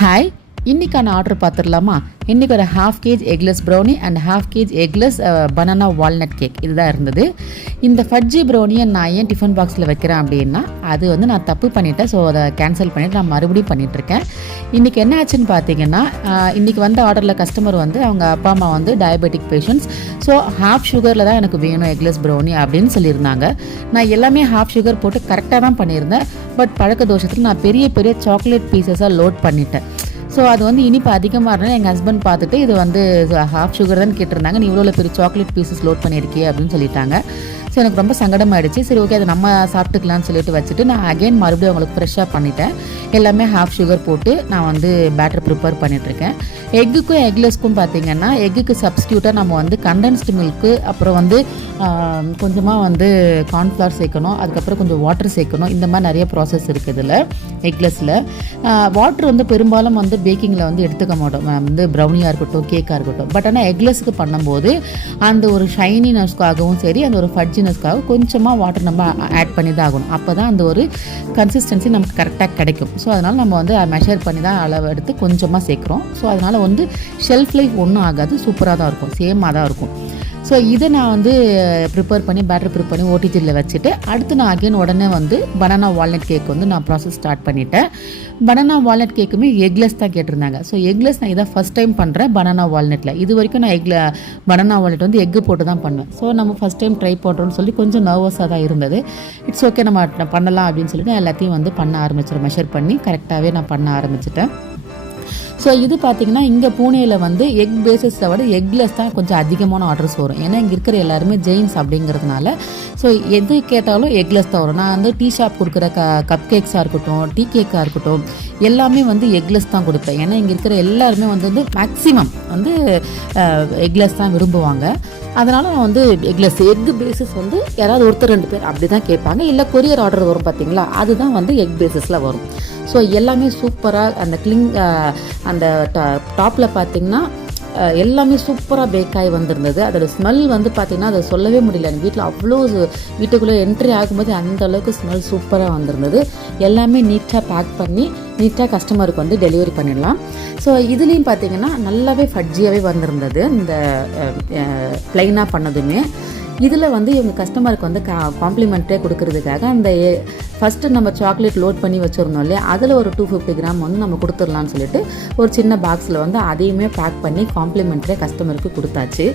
Hi, இன்றைக்கான order பார்த்துடலாமா? இன்றைக்கி ஒரு half KG eggless brownie and half KG eggless banana walnut cake இதுதான் இருந்தது. இந்த ஃபட்ஜி ப்ரௌனியை நான் ஏன் டிஃபன் பாக்ஸில் வைக்கிறேன் அப்படின்னா, அது வந்து நான் தப்பு பண்ணிவிட்டேன். ஸோ அதை கேன்சல் பண்ணிவிட்டு நான் மறுபடியும் பண்ணிகிட்ருக்கேன். இன்றைக்கி என்ன ஆச்சுன்னு பார்த்தீங்கன்னா, இன்றைக்கி வந்த ஆர்டரில் கஸ்டமர் வந்து அவங்க அப்பா அம்மா வந்து டயபெட்டிக் பேஷண்ட்ஸ். ஸோ ஹாஃப் சுகரில் தான் எனக்கு வேணும் எக்லெஸ் ப்ரௌனி அப்படின்னு சொல்லியிருந்தாங்க. நான் எல்லாமே ஹாஃப் சுகர் போட்டு கரெக்டாக தான் பண்ணியிருந்தேன். பட் பழக்க தோஷத்தில் நான் பெரிய பெரிய சாக்லேட் பீசஸாக லோட் பண்ணிட்டேன். ஸோ அது வந்து இனிப்பு அதிகமாக இருந்தால் எங்கள் ஹஸ்பண்ட் பார்த்துட்டு இது வந்து ஹாஃப் சுகர் தான் கேட்டிருந்தாங்க, நீ இவ்வளோ பெரிய சாக்லேட் பீசஸ் லோட் பண்ணியிருக்கே அப்படின்னு சொல்லிட்டாங்க. ஸோ எனக்கு ரொம்ப சங்கடமாயிடுச்சு. சரி, ஓகே, அதை நம்ம சாப்பிட்டுக்கலான்னு சொல்லிட்டு வச்சுட்டு நான் அகைன் மறுபடியும் அவங்களுக்கு ஃப்ரெஷ்ஷாக பண்ணிட்டேன். எல்லாமே ஹாஃப் சுகர் போட்டு நான் வந்து பேட்டர் ப்ரிப்பேர் பண்ணிகிட்ருக்கேன். எக்குக்கும் எக்லெஸ்க்கும் பார்த்தீங்கன்னா, எக்குக்கு சப்ஸ்டியூட்டாக நம்ம வந்து கண்டென்ஸ்டு மில்க்கு, அப்புறம் வந்து கொஞ்சமாக வந்து கார்ன்ஃப்ளவர் சேர்க்கணும், அதுக்கப்புறம் கொஞ்சம் வாட்டர் சேர்க்கணும். இந்த மாதிரி நிறைய ப்ராசஸ் இருக்குது இதில் எக்லெஸில். வாட்டர் வந்து பெரும்பாலும் வந்து பேக்கிங்கில் வந்து எடுத்துக்க மாட்டோம், வந்து ப்ரௌனியாக இருக்கட்டும் கேக்காக இருக்கட்டும். பட் ஆனால் எக்லெஸ்க்கு பண்ணும்போது அந்த ஒரு ஷைனினஸ்க்காகவும் சரி, அந்த ஒரு ஃபட்ஜினஸ்க்காக கொஞ்சமாக வாட்டர் நம்ம ஆட் பண்ணி தான் ஆகணும். அப்போ தான் அந்த ஒரு கன்சிஸ்டன்சி நமக்கு கரெக்டாக கிடைக்கும். ஸோ அதனால் நம்ம வந்து மெஷர் பண்ணி தான் அளவு எடுத்து கொஞ்சமாக சேர்க்குறோம். ஸோ அதனால் வந்து ஷெல்ஃப் லைஃப் ஒன்றும் ஆகாது, சூப்பராக தான் இருக்கும், சேமாக தான் இருக்கும். ஸோ இதை நான் வந்து ப்ரிப்பேர் பண்ணி பேட்டர் ப்ரிப்பேர் பண்ணி ஓடிஜியில் வச்சுட்டு அடுத்து நான் அகைன் உடனே வந்து பனானா வால்நட் கேக் வந்து நான் ப்ராசஸ் ஸ்டார்ட் பண்ணிட்டேன். பனானா வால்நட் கேக்குமே எக்லெஸ் தான் கேட்டிருந்தாங்க. ஸோ எக்லெஸ் நான் இதான் ஃபஸ்ட் டைம் பண்ணுறேன் பனானா வால்நட்டில். இது வரைக்கும் நான் பனானா வால்நட் வந்து எக்கு போட்டு தான் பண்ணுவேன். ஸோ நம்ம ஃபஸ்ட் டைம் ட்ரை பண்ணுறோன்னு சொல்லி கொஞ்சம் நர்வஸாக தான் இருந்தது. இட்ஸ் ஓகே, நம்ம பண்ணலாம் அப்படின்னு சொல்லிட்டு நான் எல்லாத்தையும் வந்து பண்ண ஆரம்பிச்சிட்டேன். மெஷர் பண்ணி கரெக்டாகவே நான் பண்ண ஆரம்பிச்சிட்டேன். ஸோ இது பார்த்திங்கன்னா, இங்கே பூனேயில் வந்து எக் பேஸஸை விட எக்லெஸ் தான் கொஞ்சம் அதிகமான ஆர்டர்ஸ் வரும். ஏன்னா இங்கே இருக்கிற எல்லாருமே ஜெயின்ஸ் அப்படிங்கிறதுனால ஸோ எது கேட்டாலும் எக்லெஸ் தான் வரும். நான் வந்து டீ ஷாப் கொடுக்குற கப் கேக்ஸாக இருக்கட்டும், டீ கேக்காக இருக்கட்டும், எல்லாமே வந்து எக்லெஸ் தான் கொடுப்பேன். ஏன்னா இங்கே இருக்கிற எல்லாருமே வந்து மேக்ஸிமம் வந்து எக்லெஸ் தான் விரும்புவாங்க. அதனால் நான் வந்து எக்லெஸ் எக் பேஸஸ் வந்து யாராவது ஒருத்தர் 2 பேர் அப்படி தான் கேட்பாங்க. இல்லை கொரியர் ஆர்டர் வரும் பார்த்தீங்களா, அதுதான் வந்து எக் பேஸஸில் வரும். ஸோ எல்லாமே சூப்பராக அந்த டாப்பில் பார்த்திங்கன்னா எல்லாமே சூப்பராக பேக்காகி வந்திருந்தது. அதோட ஸ்மெல் வந்து பார்த்திங்கன்னா அதை சொல்லவே முடியல. எனக்கு வீட்டில் அவ்வளோ வீட்டுக்குள்ளே என்ட்ரி ஆகும்போது அந்த அளவுக்கு ஸ்மெல் சூப்பராக வந்திருந்தது. எல்லாமே நீட்டாக பேக் பண்ணி நீட்டாக கஸ்டமருக்கு வந்து டெலிவரி பண்ணிடலாம். ஸோ இதுலேயும் பார்த்திங்கன்னா நல்லாவே ஃபட்ஜியாகவே வந்திருந்தது. இந்த ப்ளைனாக பண்ணதுமே இதில் வந்து இவங்க கஸ்டமருக்கு வந்து காம்ப்ளிமெண்ட்டே கொடுக்கறதுக்காக அந்த ஃபஸ்ட்டு நம்ம சாக்லேட் லோட் பண்ணி வச்சுருந்தோம் இல்லையா, அதில் ஒரு 250 கிராம் வந்து நம்ம கொடுத்துடலான்னு சொல்லிட்டு ஒரு சின்ன பாக்ஸில் வந்து அதையுமே பேக் பண்ணி காம்ப்ளிமெண்ட்டே கஸ்டமருக்கு கொடுத்தாச்சு.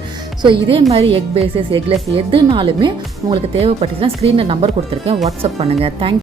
ஸோ இதே மாதிரி எக் பேஸஸ் எக்லெஸ் எதுனாலுமே உங்களுக்கு தேவைப்பட்டுச்சுன்னா ஸ்க்ரீனில் நம்பர் கொடுத்துருக்கேன், வாட்ஸ்அப் பண்ணுங்கள். தேங்க்யூ.